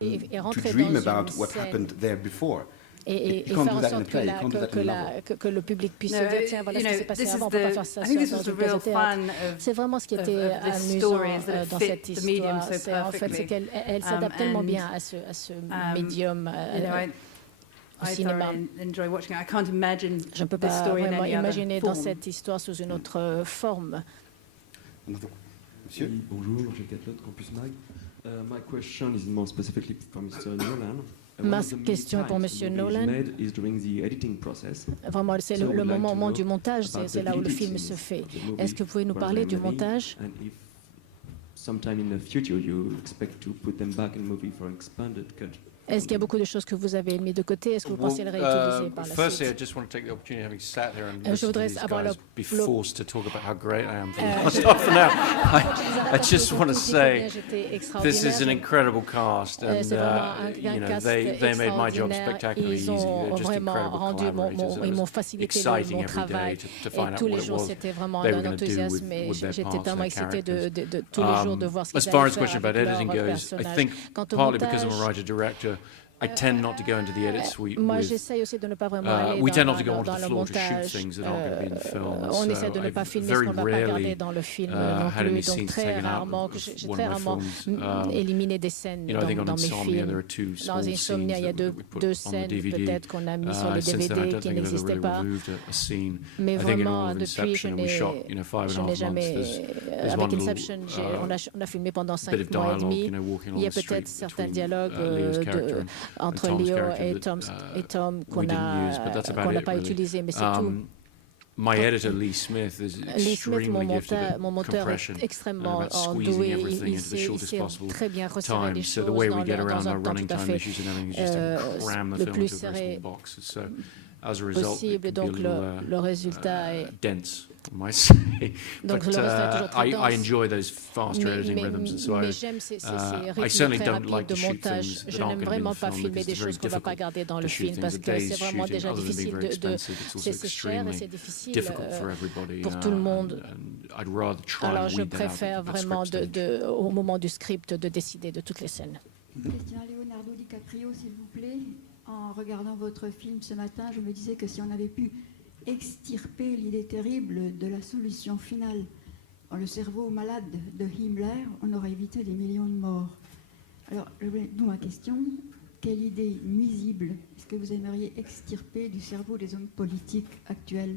to dream about what happened there before. Et You can't faire do en that in a sorte play. You can't do that in a novel. que le public puisse No, se dire tiens voilà ce qui s'est passé avant, on ne peut pas faire ça I think this dans was the une pièce real de théâtre. fun of C'est vraiment ce qui était of this amusant story is that it dans fit cette the medium histoire. so C'est en fait c'est perfectly. qu'elle s'adapte tellement And, bien à ce médium You know, au I cinéma. thoroughly enjoy watching it. I can't imagine Je ne peux this pas story in vraiment any other imaginer dans form. cette histoire sous une autre forme. Monsieur? Oui, bonjour, Jacques Atlotte, Campus Mag. My question is more specifically for Mr. Nolan. Ma question est pour Monsieur Nolan. Vraiment, c'est le moment du montage, c'est là où le film se fait. Est-ce que vous pouvez nous parler du montage? Sometime in the future, you expect to put them back in movie for expanded cut. Est-ce qu'il y a beaucoup de choses que vous avez mis de côté? Est-ce que vous pensez les réutiliser par la Firstly, I suite? just want to take the opportunity, having sat here and Je listened to voudrais these avoir guys, be le- forced to talk about how great I am for the last half an hour. I just want to say this is an incredible cast, and C'est vraiment you know cast they made my job extraordinaire. spectacularly Ils easy. ont They're just vraiment incredible rendu collaborators. ils It m'ont was facilité exciting mon every travail. day to Et find out tous what les it jours, was c'était vraiment they were d'un going to do enthousiasme et with their j'étais parts, tellement their excitée characters. de tous les jours de voir ce qu'ils As far allaient as the faire question about avec editing leurs goes, I personnages. think Quant au partly because I'm a montage, writer-director, I tend not to go into the edit suite moi, with j'essaye aussi de ne pas vraiment aller we tend dans, not to go dans, onto dans the le floor to shoot montage. things that aren't going to be in the film. On So essaie de ne I've pas filmer ce very qu'on ne va pas rarely, regarder dans le film non had any plus. Donc scenes très taken out rarement, of j'ai one très of my rarement films. éliminé des scènes You know, I think on dans mes Insomnia there films. are two Dans small Insomnia, il y a scenes that we put deux on the scènes DVD. peut-être qu'on a mis sur les Since then, I DVD don't qui think I've ever n'existaient really pas. removed a scene. Mais I think in all vraiment, of depuis, Inception, we shot, you know, 5.5 je n'ai months. jamais. There's Avec one little, Inception, on a filmé pendant bit of 5 mois et dialogue, demi. you know, walking Il y along a the street peut-être certains between dialogues Leo's character entre and Tom's Leo character et that, Tom qu'on we didn't use, but that's about n'a it, pas really. utilisé, mais c'est tout. My editor, Lee Smith, is Lee Smith, extremely gifted mon at monteur compression est and extrêmement about squeezing doué. everything Il into the sait shortest possible très bien resserrer les time. So choses the way we get dans around our un temps running tout à time fait issues and everything is just to cram the le film plus into a very serré small box. So as a result, possible. it can be a Donc little le résultat est dense, I might say. Donc But le résultat est toujours très I dense. enjoy those faster editing rhythms, and so mais j'aime ces I rythmes certainly très don't rapides like de to shoot montage. things Je that aren't n'aime going to be in vraiment the pas film filmer because des it's very choses qu'on ne va pas difficult garder dans to le shoot film things. parce A que day's c'est vraiment shooting, déjà other than being difficile very expensive, it's also c'est cher et extremely c'est difficile difficult for everybody. pour tout le monde. And I'd rather try Alors and je weed that out préfère at the vraiment script stage. au moment du script de décider de toutes les scènes. Une question à Leonardo DiCaprio, s'il vous plaît. En regardant votre film ce matin, je me disais que si on avait pu extirper l'idée terrible de la solution finale dans le cerveau malade de Himmler, on aurait évité des millions de morts. Alors, d'où ma question, quelle idée nuisible est-ce que vous aimeriez extirper du cerveau des hommes politiques actuels?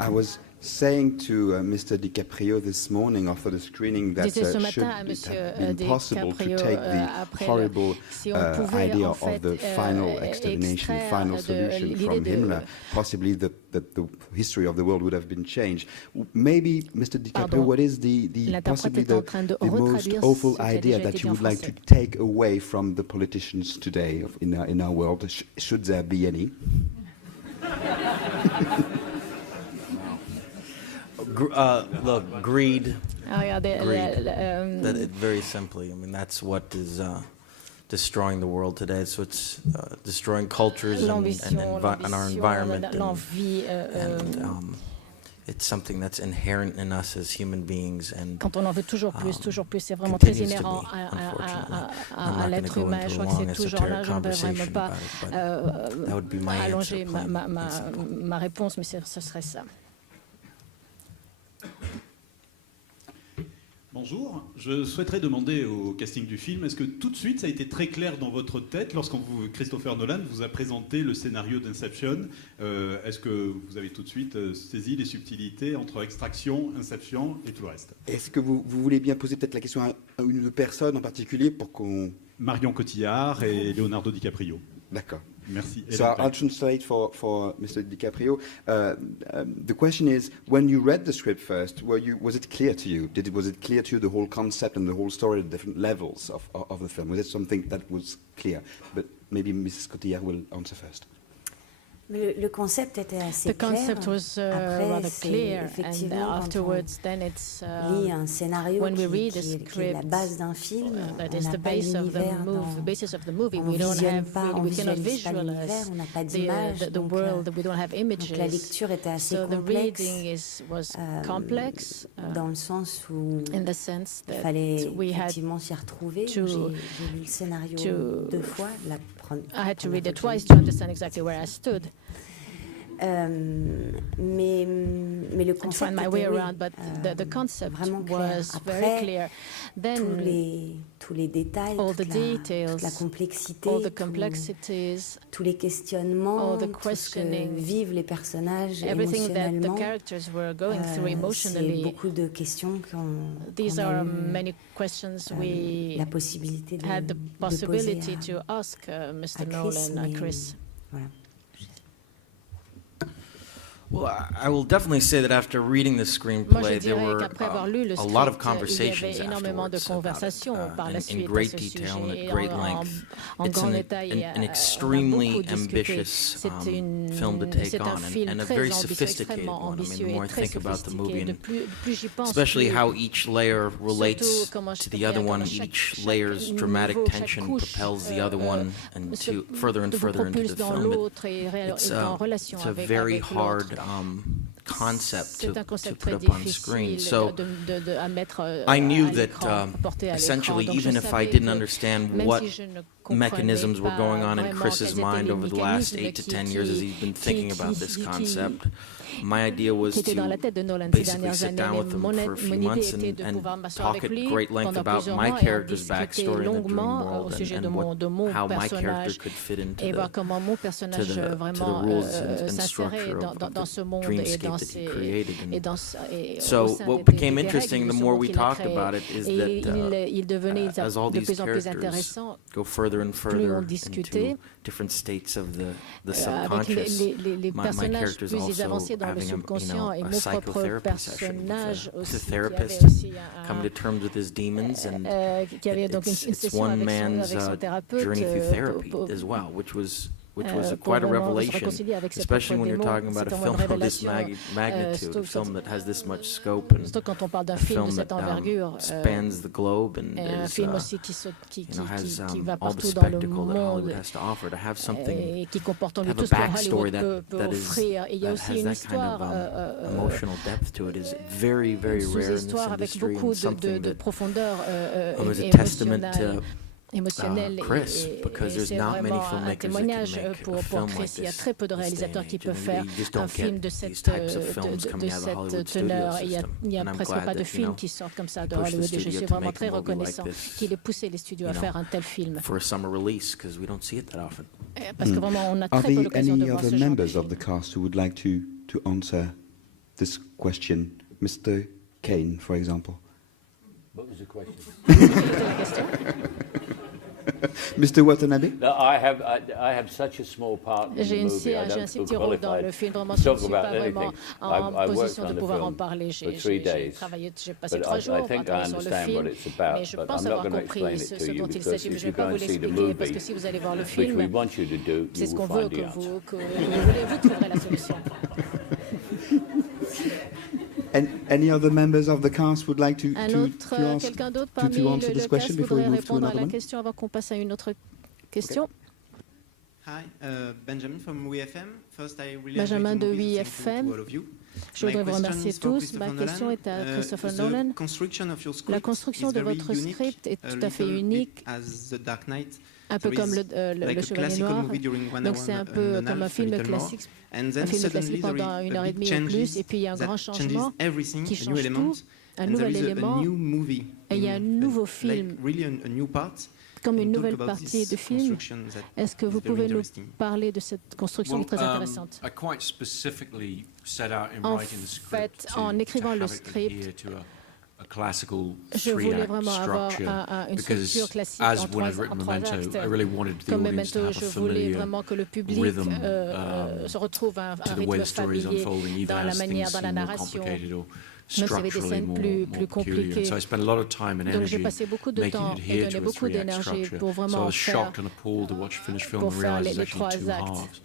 I was saying to Mr. DiCaprio this morning after the screening that Disais ce should matin à it Monsieur have been possible to DiCaprio take the après horrible si on pouvait idea en fait of the final extermination, final solution l'idée from de Himmler, possibly the history of the world would have been changed. Maybe, Mr. DiCaprio, what is the possibly l'interprète est en train de the most retraduire awful ce qui a idea déjà that été you dit en would like to français. take away from the politicians today in our world? Should there be any? Look, greed. Regardez, Very simply, I mean, that's what is destroying the world today. It's what's destroying cultures and our environment. L'envie. It's something that's inherent in us as human beings. And Quand on en veut toujours plus, c'est vraiment très continues to inhérent be, unfortunately. I'm à not l'être gonna go humain. into Je a crois que long, c'est toujours là. esoteric Je ne vais vraiment conversation pas about it, but that would be my allonger answer, plain and simple. ma réponse, mais ce serait ça. Bonjour, je souhaiterais demander au casting du film, est-ce que tout de suite ça a été très clair dans votre tête lorsque Christopher Nolan vous a présenté le scénario d'Inception? Est-ce que vous avez tout de suite saisi les subtilités entre Extraction, Inception et tout le reste? Est-ce que vous voulez bien poser peut-être la question à une ou deux personnes en particulier pour qu'on... Marion Cotillard et Leonardo DiCaprio. D'accord. Merci. So I'll translate for Mr. DiCaprio. The question is, when you read the script first, was it clear to you? Was it clear to you the whole concept and the whole story, the different levels of the film? Was it something that was clear? But maybe Mrs. Cotillard will answer first. Le concept était assez The clair. concept was Après, rather c'est clear, and effectivement quand afterwards, then it's on lit un scénario when we read a qui est la script base d'un film, that on is n'a the pas base of the l'univers movie, basis of the movie. on We don't visionne have, pas, on we cannot visualise pas l'univers, visualize on n'a pas d'image. the Donc, world. We don't have donc images. la lecture était assez So the complexe reading was complex dans le sens où in the sense il that fallait we had effectivement s'y retrouver. to- J'ai lu le scénario to- 2 fois. I had to read it twice to understand exactly where I stood Mais le and concept find my était, way oui, around. But the concept vraiment clair. was very Après, clear. tous les détails, all the toute details, la complexité, all the complexities, tous les questionnements, all the tout ce que questioning, vivent les personnages everything that the émotionnellement. characters were going through C'est emotionally. beaucoup de questions These qu'on a are eu, many questions we la possibilité de, had the de possibility poser to ask Mr. à Chris, Nolan, mais Chris. voilà. Well, I will definitely say that after reading the Moi, je screenplay, there dirais were qu'après avoir lu le a lot of script, il y conversations avait énormément de afterwards about conversations it, par la in suite à great ce detail and sujet, at great en length. en It's grand an détail. an On a extremely beaucoup discuté. ambitious C'est film to take c'est un on, film and a très very ambitieux, sophisticated extrêmement one. I mean, ambitieux the more et I très think about the movie, sophistiqué. and Plus j'y pense, especially plus- how each layer relates surtout comment to je the other comment one, chaque- each chaque layer's dramatic niveau, chaque tension couche, propels the other one and se- to further and vous further into propulse the dans film. l'autre et It's en relation a avec very l'autre. hard concept C'est un to concept put très up on screen. difficile So à mettre I knew à that l'écran, porter à l'écran. essentially, Donc, je even if I savais didn't que understand même what si je ne comprenais mechanisms were pas going on in vraiment Chris's quels étaient mind les over the last mécanismes 8 to 10 years as he's been thinking about this concept, my idea was qui était dans la to tête de Nolan ces basically dernières sit années. down with Mais him for a mon few idée months était de pouvoir and m'asseoir talk avec at lui great length pendant about plusieurs my mois et en character's discuter backstory in the dream longuement au world sujet de and mon how my character personnage could fit into et voir the comment mon personnage to the vraiment rules and s'insérait structure of dans the ce monde et dreamscape dans that he ses created. et And dans et so au sein what des became règles interesting de the ce more monde we qu'il a talked créé. about it is Et that il devenait as all de these plus en plus characters intéressant go further and plus further on into discutait different states of the avec subconscious. les My personnages character's plus ils also avançaient dans le having subconscient et a mon propre psychotherapy session personnage with aussi a qui avait therapist, aussi come to terms with his demons, and qui avait donc une it's session one avec man's son thérapeute journey through therapy pour as well, which was pour quite a vraiment se revelation, réconcilier avec ses especially propres when you're démons. talking about a C'est film vraiment une of this révélation, magnitude, a surtout- film that has this much scope, and surtout quand on parle d'un a film de film cette that envergure, spans the globe and et un is, film aussi qui has va all the partout dans le spectacle that Hollywood monde has to offer. To have something et qui comporte en lui have tout a ce que backstory Hollywood peut that offrir. Et il y a that aussi has une that histoire, kind of emotional depth to it is very, very une rare in this sous-histoire avec industry, beaucoup and something de that profondeur was a testament émotionnelle. to Chris, because there's C'est not many vraiment un filmmakers that can témoignage make a pour film Chris. like Il y a this très peu de this day and réalisateurs qui age. peuvent I faire mean, you just un don't film get de these cette types of films coming out of the Hollywood studio teneur. Il system. n'y a And I'm presque glad pas de that, films qui sortent comme ça de he pushed the Hollywood. Et je studio suis to vraiment make a très movie like reconnaissant this, qu'il ait poussé les studios à faire un tel film. for a summer release, because we don't see it that often. Parce que vraiment, on a Are très peu there l'occasion de any voir other ce genre de members of film. the cast who would like to answer this question? Mr. Kane, for example. What was the question? C'était la question. Mr. Watanabe? No, I have such a small part in the J'ai movie. I un don't si feel petit rôle dans qualified le film, vraiment to je ne talk suis pas about vraiment anything. en I worked position on de the pouvoir en film parler. for 3 days. J'ai passé But 3 I jours à think I travailler sur le understand what film, it's about, mais je but pense I'm not avoir going to compris explain ce it to dont you il because s'agit, mais if je you ne vais pas go vous and see the l'expliquer parce que movie, si vous allez voir le which we film, want you to do, c'est you ce will qu'on veut find que the answer. vous trouverez la solution. And any other members of the cast would like to ask, Quelqu'un d'autre to parmi answer le this cast question before we voudrait move to répondre à another la one? question avant qu'on passe à une autre question. Hi, Benjamin from WeFM. First, I really Benjamin enjoyed the de movie, so WeFM. thank you to all of you. Je voudrais My vous question remercier is for tous. Christopher Ma question Nolan. est à Christopher The Nolan. construction of your La script construction is de very votre unique, script est a tout à fait little unique, bit as The Dark Knight. un peu There comme is le like a Chevalier classical Noir. movie during 1 Donc hour c'est un and peu a comme un half, film a little more. classique, And un then film suddenly classique there pendant is 1 heure et a big demie ou plus, changes et puis il y a un that grand changes changement everything, qui a new change element, tout, un and there nouvel is élément, a new movie et il y a un nouveau film, like really a new part. comme une and nouvelle talk about partie this de film. construction that Est-ce que is vous very pouvez nous interesting. parler de cette construction qui est très intéressante? I quite specifically set out in En writing the fait, script en écrivant le have it script, adhere to a classical je voulais three-act vraiment avoir structure une because structure classique as en when trois I'd written actes. Memento, I really wanted the Comme audience to Memento, have a je voulais familiar vraiment que le public rhythm se retrouve à un to the way rythme the story is familier unfolding, even dans la as manière, things dans la seem more narration. complicated or Même s'il y avait des structurally scènes more plus peculiar. compliquées. And so I spent a lot of time and Donc j'ai energy passé beaucoup de making temps it et adhere donné to a beaucoup three-act d'énergie structure. pour So I vraiment was faire shocked and appalled to watch a finished film pour and faire realize les it's actually trois two actes. halves.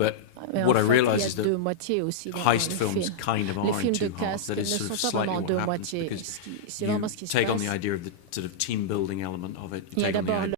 But Mais what I en fait, il realize y is a deux that moitiés aussi dans heist le films film. kind of Les are in films de two halves. casque That ne is sort sont of pas slightly vraiment en what deux happens moitiés. because C'est vraiment you ce qui se take on passe. the idea of the sort of team building element of it. You Il y a take on the d'abord idea